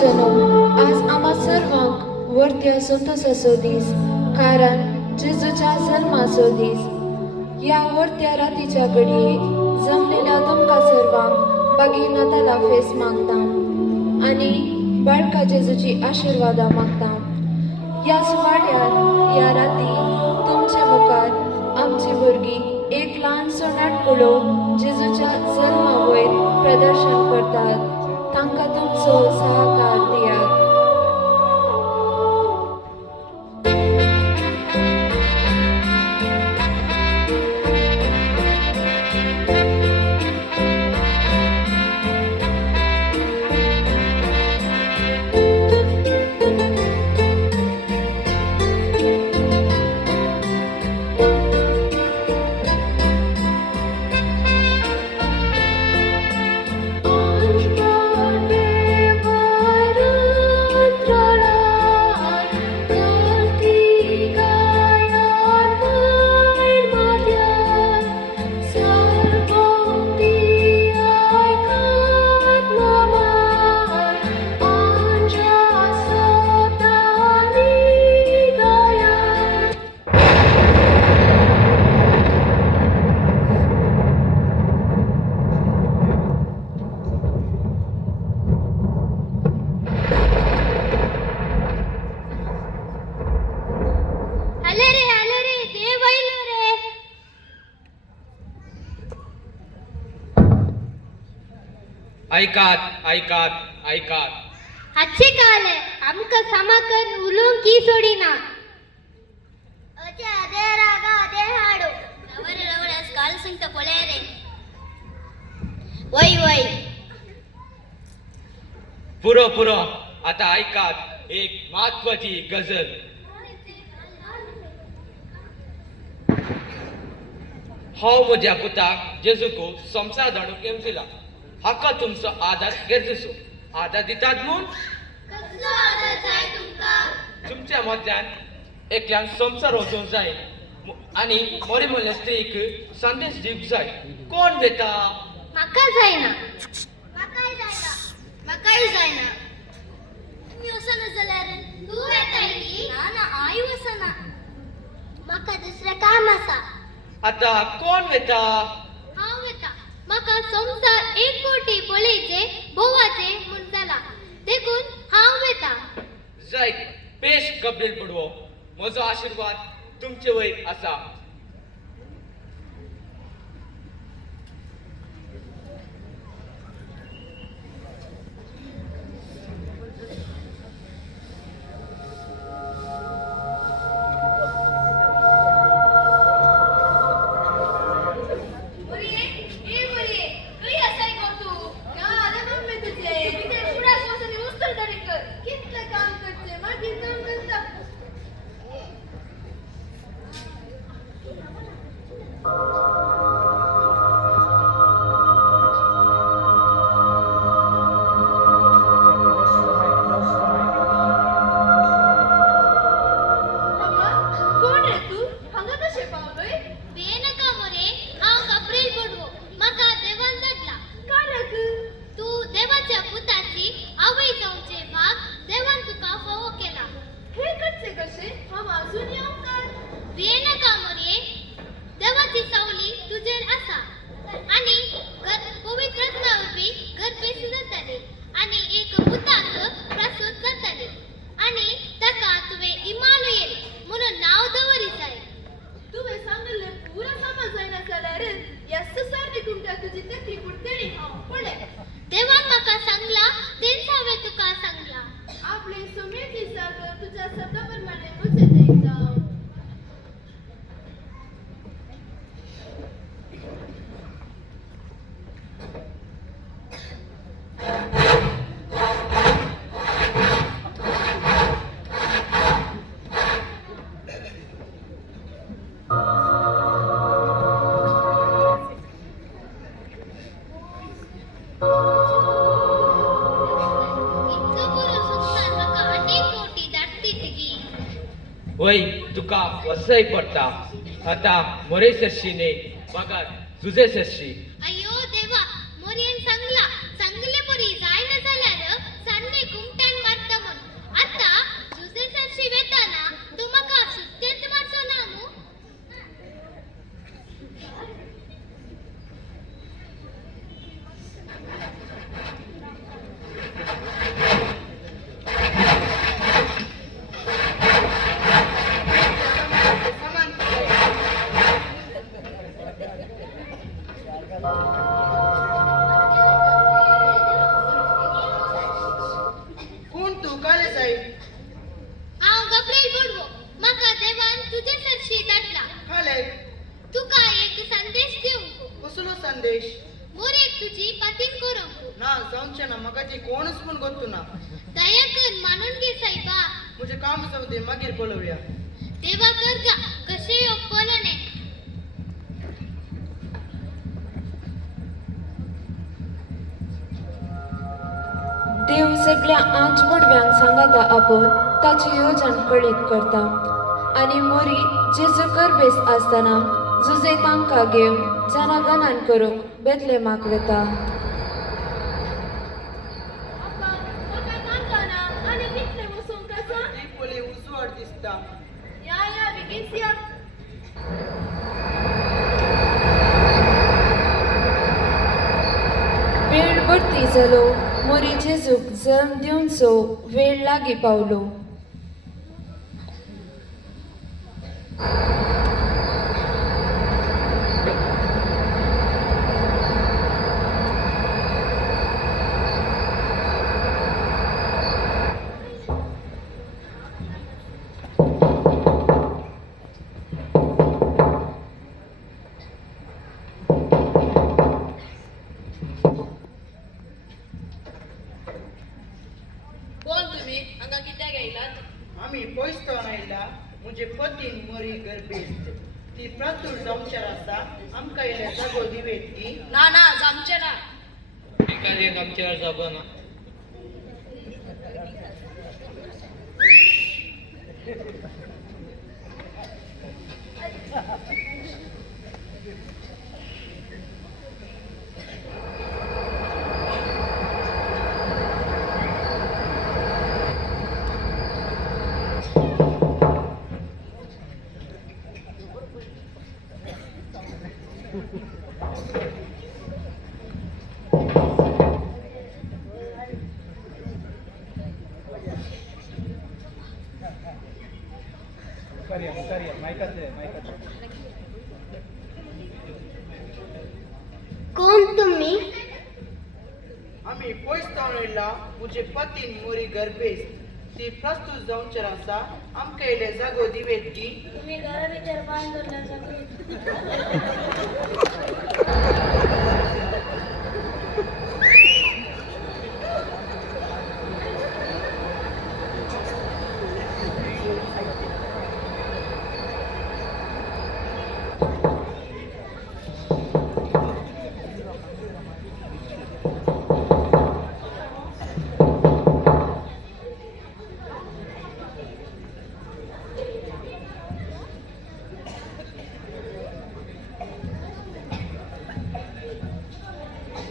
बाळकांनो, आज आम्हा सर्वांक वर्त्य संतोषाचो दीस, कारण जेजूच्या जल्माचो दीस. या वर्त्या रातीच्या घडयेक जमलेल्या तुमकां सर्वांक बागी नाताला फेस मागता आणि बाळका जेजूची आशीर्वादा मागता. या सुवाळ्यात या राती तुमच्या मुखार आमची भुरगीं एक ल्हानसो नाटकुलो जेजूच्या जल्मा वयर प्रदर्शन करतात. तांकां तुमचो सहकार दियात. ऐकात ऐकात ऐकात अच्छे काले आमका समाकन उलोंग की सोडीना अचे अदे रागा अदे हाडो रवरे रवरे आज काल संगता पोले रे वय वय पुरो पुरो आता ऐकात एक महत्वाची गजल. हांव म्हज्या पुताक जेजूको संसार धाडूंक येवजिला. हाका तुमचो आदार गरजेचो. आदार दितात म्हूण कसलो आदर जाय तुमका तुमच्या मदल्यान एकल्यान संसार वचोवंक जाय आनी मरी म्हणल्या स्त्रीक संदेश दिवंक जाय. कोण वेता? म्हाका जायना म्हाकाय जायना म्हाकाय जायना. तुम्ही वसना जाल्यार तू वेतायली ना ना आई वसना. म्हाका दुसरें काम आसा. आता कोण वेता? हांव वेता. म्हाका संसार एक कोटी पळयचे भोवाचे म्हूण जाला देखून हांव वेता. जाय पेश कबलील पडवो. म्हजो आशीर्वाद तुमचे वयर आसा. देवान म्हाका सांगला तेच हांवें तुका सांगला. आपले सुमेची सागर तुझ्या शब्दाप्रमाणे मुझे देई जाव. वय तुका वसय पडटा. आता मोरे सरशीने बघत तुझे सरशी. अयो देवा मोरेन सांगला सांगले परी जाय ना जाल्यार सान्ने कुमट्यान दया कर मानून घे साहेबा. मुझे काम जाऊ दे मागीर बोलवूया. तेव्हा कर जा कसे पळणे. देव सगळ्या आठ वडव्यांक सांगाता आपण ताची योजन कळीत करता आणि मोरी जेजू करबेस आसतना जुजे तांकां घेवन जनागणान करूंक बेतलेमाक वेता. ती पोली उसवाड दिसता. वेळ भरती जालो मोरी जेजूक जल्म दिवनचो वेळ लागी पावलो. कोण तुम्ही हांगा कित्याक येयलात? आम्ही पोयसतो आयला मुझे पतीन मोरी गर्भेस्त ती प्रातूर जावचेर आसा आमकां इल्ले जागो दिवेत की. ना ना जमचे ना. एकाच एक आमच्यावर जपना. कोण तुम्ही? आम्ही पोयसतो आयला मुझे पतीन मोरी गर्भेस्त ती प्रातूर जावचेर आसा आमकां इल्ले जागो दिवेत की. तुम्ही घरा विचार पान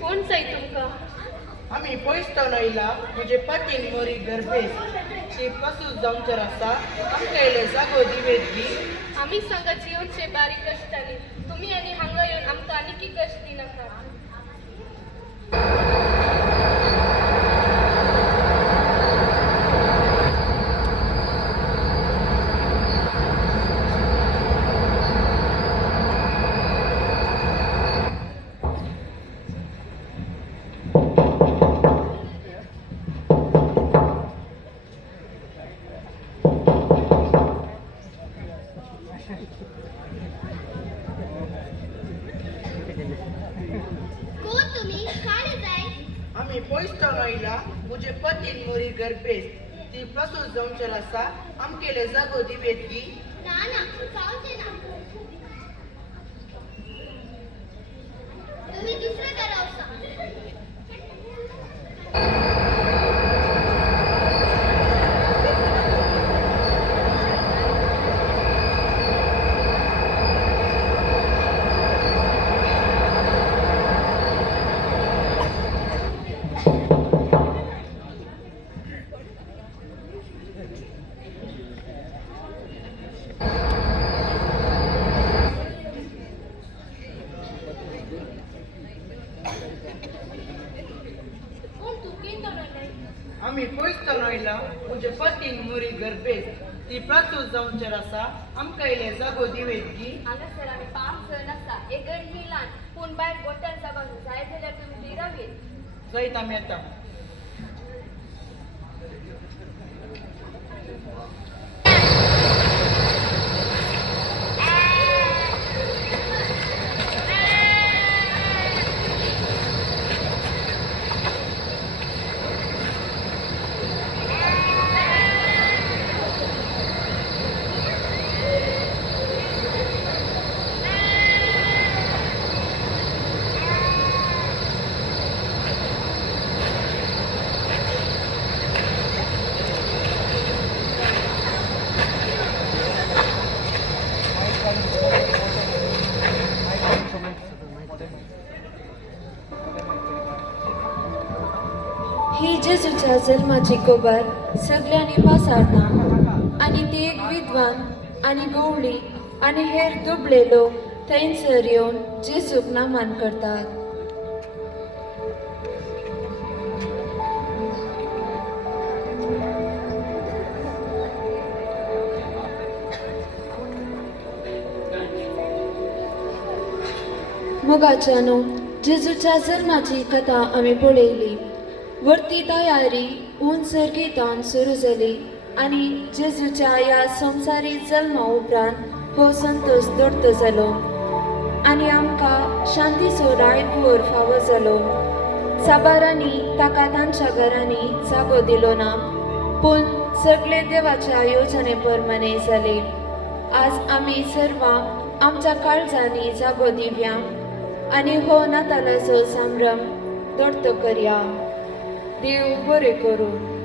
कोण जाय तुमका? आम्ही पोयसतो आयला मुझे पतीन मोरी गर्भेस्त ती प्रातूर जावचेर आसा आमकां इल्ले जागो दिवेत की. आम्ही संघाची येऊनचे बारीक कष्टाने तुम्ही आणि हांगा येऊन आमका आनिकी कष्ट दिनाका. कोण तुम्ही काय जाय. आम्ही पोयसतो आयला मुझे पतीन मोरी गर्भेस्त ती प्रातूर जावचेर आसा आमकां इल्ले जागो दिवेत की. ना ना जाऊचे ना. तुम्ही दुसरं घरा वचा. आम्ही पोयसतो आयला मुझे पतीन मोरी गर्भेस्त ती प्रातूर जावचेर आसा आमकां इल्ले जागो दिवेत की. हांगासर आम्ही 5 जण आसा. एक गड ही ल्हान पूण भायर गोट्यान जागा जाय जाल्यार तुम्ही रावेत. जायत आमी येता. देवाच्या जन्माची खबर सगळ्यांनी पासारता आणि ते एक विद्वान आणि गवळी आणि हेर दुबळे लोक थंयसर येवन जेजूक नामान करतात. मोगाच्यानो जेजूच्या जन्माची कथा आमी पळयली. वर्ती तयारी ऊन सर्गीतान सुरू जाली आणि जेजूच्या ह्या संवसारी जल्मा उपरांत हो संतोष दडतो जालो आणि आमकां शांतीचो रायभर फावो जालो. साबारांनी ताका तांच्या घरांनी जागो दिलो ना, पूण सगळे देवाच्या येवजणे प्रमाणे जाले. आज आमी सर्वां आमच्या काळजांनी जागो दिवया आणि हो नातालाचो संभ्रम दडतो करया. देव बरें करूं.